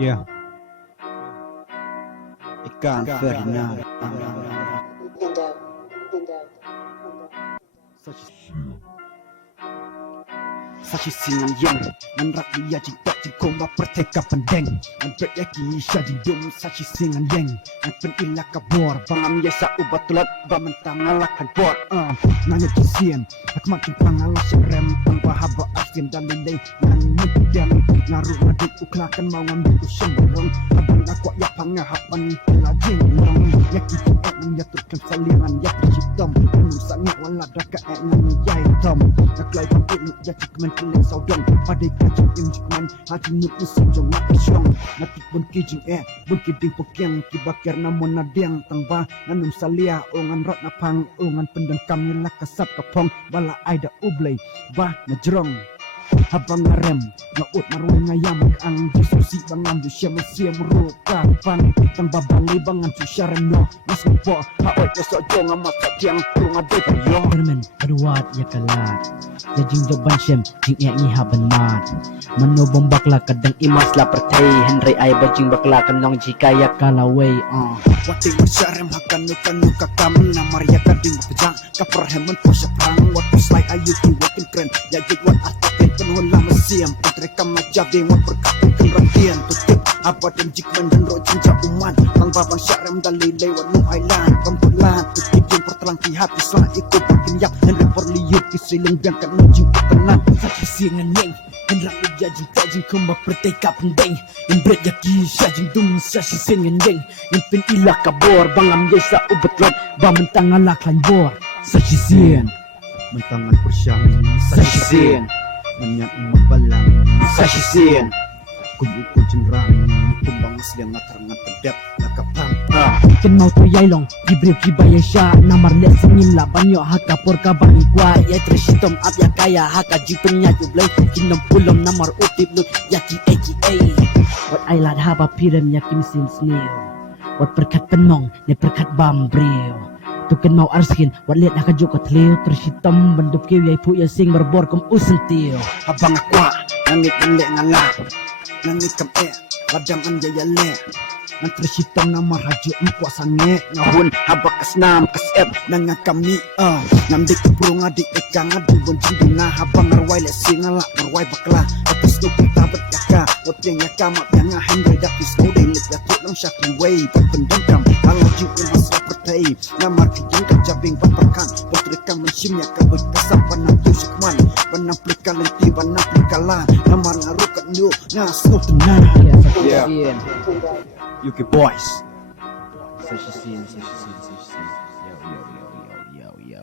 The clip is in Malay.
Yeah, Ikan Ferdinand. Sachi singan yang Nanrak dia cinta jingkoma perteka pendeng Nanpet yaki syadi dum sachi singan yang Nanpen ila kabor Bangam yasa ubat tulat Bamantang ngalakan bor Nanya kisien Ak makin pangalas yang rem Pang bahaba asin dan lilay Nanut dan ngaruh ngadik uklakan mau ngambil usang borong Abang aku ya pangahapan pelajing long Yaki tuat menyaturkan saliran Yaki hitam Sangat wala daka ngan yai tom Naklay pangiluk yaki kementileng saudong Padai kacang imjikman Haji mut mesin jong nak isyong Natik bun kijing Bun kiding pokyang Kibakir namun nadeng Tangba nanum salia Ongan rot napang Ongan pendang kami lakasap kapong Bala aida ublay Bah najrong Habang ngarem Ngaut marun ngayam Ang diskusi bangam Dusya masih meruka Pang Tang babali bangan Susyaran no Mas ngupo Haoy kesok jong Amat tak tiang Kurung adai payong Permen Aduat ya kalat Jajing jaban syem Jing yak ni haban mat Mano bombak lah Kadang imas lah pertai Henry ay bajing bakla Kanong jika ya kalaway Wating masyarem Hakan nuka kam Namar ya kading pejang Kaperhemen Posya perang Wat puslay ayu Ki watin kren Ya jik wat atakin Penuhun lama siam Putreka majabing Wat berkatun kenratian Tutip Apa dan jikman Dan roh jinja uman Tang babang syarem Dalilay Wat nung island Pempulan Tutipin pertelangki hati Selang ikut Pakin yak Henry perliut Kisiling biangkan Nujing ketenan Saksi singan yang Henrak ujajing Tajing kumbak perteka pendeng Inbret yaki Syajing dung Saksi singan yang Impin ilah kabor Bangam yesa ubat lot Bamentang alak lain bor Saksi sin Mentangan persyang Saksi sin Menyak umat balang Saksi sin Kubuku cenderang Kumbang asli ngatar-ngatar pedap Lakapang Ken mau tu yai long Gibril kibaya sya Namar liat sengin lah Banyak haka por kabang igwa Ya tersitom ap ya kaya Haka jipenya jublay Kinom pulom namar utip lut Yaki aka Wat ailat haba piram yaki mesin snil Wat perkat penong Ne perkat bambril Tuken mau arskin Wat liat haka joko tleo Tersitom bendup kiw yai pu ya sing Berbor kum usentil Habang akwa Nangit ngelek ngalah Nangit kam Radam anjaya le Nang tersitam nama raja empuk sange Ngahun habak kesnam kesep Nanga kami Ngamdik keburung adik eka Ngadu bonjindung nah Habang ngarwai lesi ngalak ngarwai bakla Atis nukun tabat yaka Wapiang yaka mak yang ngahen Redaki snodai lit yatuk nang syakin way Perpendengkam Halau jingku masra pertai Namar kijing kejabing Perperkan Perterikan mensyim yaka Berkasap panang tiu syakman Panang pelikan lenti Panang pelikalan Namar ngarukat nyu Ngasnu tenang Yeah. UK boys. Sashi sin, sashi sin. Yo, yo, yo, yo, yo, yo.